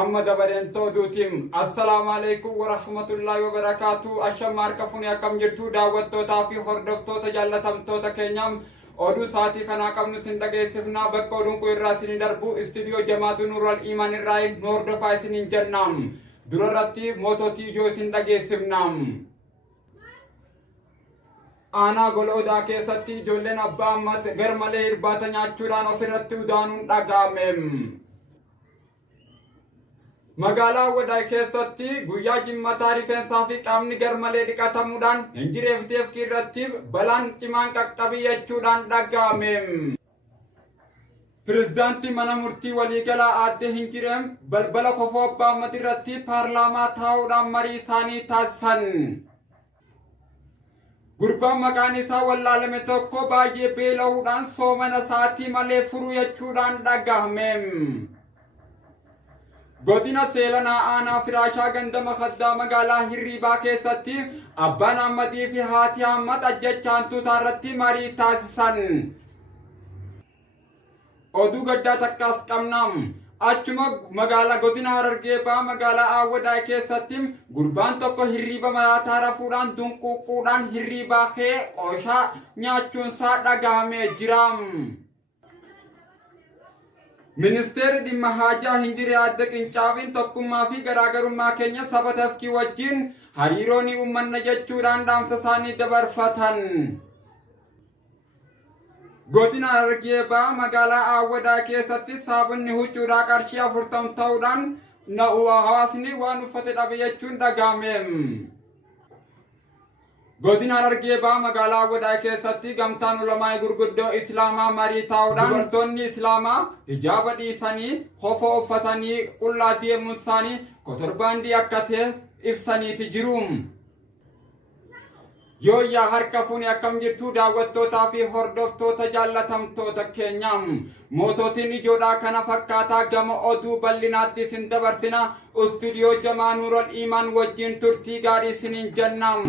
amma dabarento duutim assalaamu alaykum wa rahmatullahi wa barakaatu ashammaar kafuni akkam jirtu daawwattootaa fi hordoftoota jaallatamtoota keenyam oduu saatii kanaa qabnu sin dhageessifnaa bakka oduun kun irraa isin darbu istiidiyoo jamaatu nuural iimaan irraa nu hordofaa isiniin jennaam durarratti moototii ijoo isin dhageessifnaam. aanaa goloodaa keessatti ijoolleen abbaa ammat garmalee irbaata nyaachuudhaan ofirratti udaanuun dhaga'ameem. magaalaa wadaa keessatti guyyaa jimmataa rifeensaa fi qaamni garmalee dhiqatamuudhaan hinjireefteef irratti balaan cimaan qaqqabiyyachuudhaan dhaga'ameem. pirezidaantii mana murtii waliigalaa aadde hinjireem balbala kofoo abbaa ammat irratti paarlaamaa taa'uudhaan marii isaanii taasisan. gurbaan maqaan isaa wallaalame tokko baay'ee beela'uudhaan soomana isaatii malee furuu jechuudhaan dhaga'ameem. godina seelanaa aanaa firaashaa gandama kaddaa magaalaa hirriibaa keessatti abbaan ammadii fi haati ammat ajjechaantuutaa irratti marii taasisan. oduu gaddaa takkaas qabnam. achuma magaalaa godina harargee ba'aa magaalaa awwadaa keessatti gurbaan tokko hirriiba maraataa rafuudhaan dunquuquudhaan hirriibaa kee qooshaa nyaachuunsaa dhaga'amee jira. ministeerri dhimma haajaa hinjiree aadde qincaafiin tokkummaa fi garaagarummaa keenya saba tafkii wajjin hariiroo ni uummanna jechuudhaan dhaamsa isaanii dabarfatan. godina harargee ba'aa magaalaa awwadaa keessatti saabonni huccuudhaa qarshii 40 ta'uudhaan hawaasni waan uffate dhabe jechuun dhaga'ameem. godina harargee ba'aa magaalaa awwadaa keessatti gamtaan ulamaa gurguddoo islaamaa marii taa'uudhaan dubartoonni islaamaa hijaaba dhiisanii kofoo uffatanii qullaa deemuun isaanii kotorbaandii akka ta'e ibsaniiti jiru. yoo yaa harka fuuni akkam jirtu daawwattootaa fi hordoftoota jaallatamtoota keenyam moototiin ijoodhaa kana fakkaataa gama oduu bal'inaatti isin dabarsina istuudiyoo jamaa nuural iimaan wajjin turtii gaarii isiniin jennam.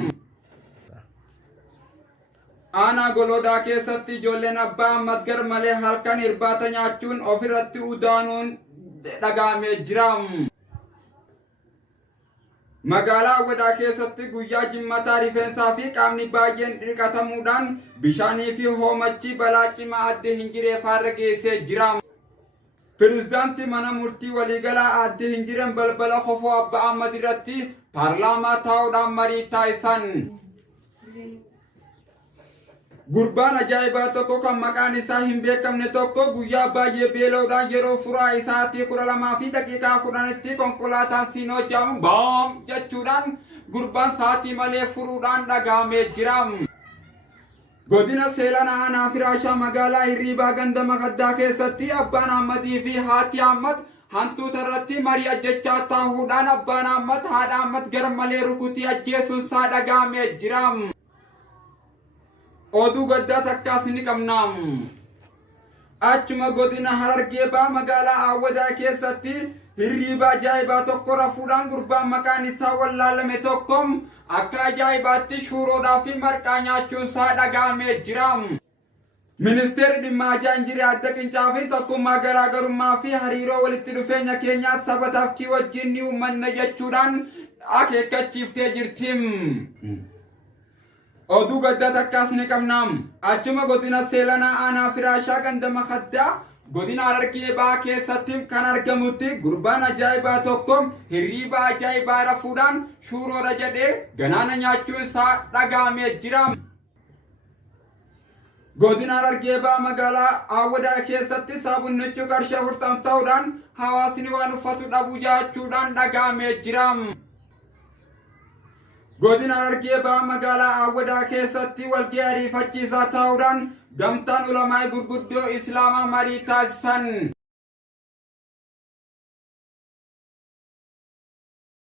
aanaa goloodaa keessatti ijoolleen abbaa ammat garmalee halkan irbaata nyaachuun ofirratti udaanuun dhaga'amee jira. magaalaa awwadaa keessatti guyyaa jimmataa rifeensaa fi qaamni baay'een dhiqatamuudhaan bishaanii fi hoomachi balaa cimaa aadde hinjireef har'a geessee jira. pirezidaantii mana murtii waliigalaa aadde hinjireen balbala kofoo abbaa ammat irratti paarlaamaa taa'uudhaan marii taasisan. gurbaan ajaa'ibaa tokko kan maqaan isaa hin beekamne tokko guyyaa baay'ee beela'uudhaan yeroo furaa isaatii 12:10 konkolaataan siinoo jedhamu baam jechuudhaan gurbaan saatii malee furuudhaan dhaga'amee jira. godina seelanaa aanaa firaashaa magaalaa hirriibaa gandama kaddaa keessatti abbaan ammatii fi haati ammat hantuuta irratti marii ajjechaa taa'uudhaan abbaan ammat haadha ammat garmalee rukutii ajjeesuunsaa dhaga'amee jira. oduu gaddaa takkaas ni qabnaam. achuma godina harargee ba'aa magaalaa awwadaa keessatti hirriiba ajaa'ibaa tokko rafuudhaan gurbaan maqaan isaa wallaalame tokko akka ajaa'ibaatti shuuroodhaa fi marqaa nyaachuunsaa dhaga'amee jira. ministeerri dhimma haajaa hinjiree aadde qincaafi tokkummaa garaagarummaa fi hariiroo walitti dhufeenya keenyaa saba tafkii wajjin ni uummanna jechuudhaan akeekkachiiftee jirti. oduu gaddaa takkaas ni qabnaam. achuma godina seelanaa aanaa firaashaa gandama kaddaa godina harargee ba'aa keessatti kan argamutti gurbaan ajaa'ibaa tokko hirriiba ajaa'ibaa rafuudhaan shuuroodha jedhee ganaana nyaachuun isaa dhaga'amee jira. godina harargee ba'aa magaalaa awwadaa keessatti saabunnichi qarshii 40 ta'uudhaan hawaasni waan uffatu dhabuu jechuudhaan dhaga'amee jira. godina harargee ba'aa magaalaa awwadaa keessatti walgahii ariifachiisaa taa'uudhaan gamtaan ulamaa gurguddoo islaamaa marii taasisan.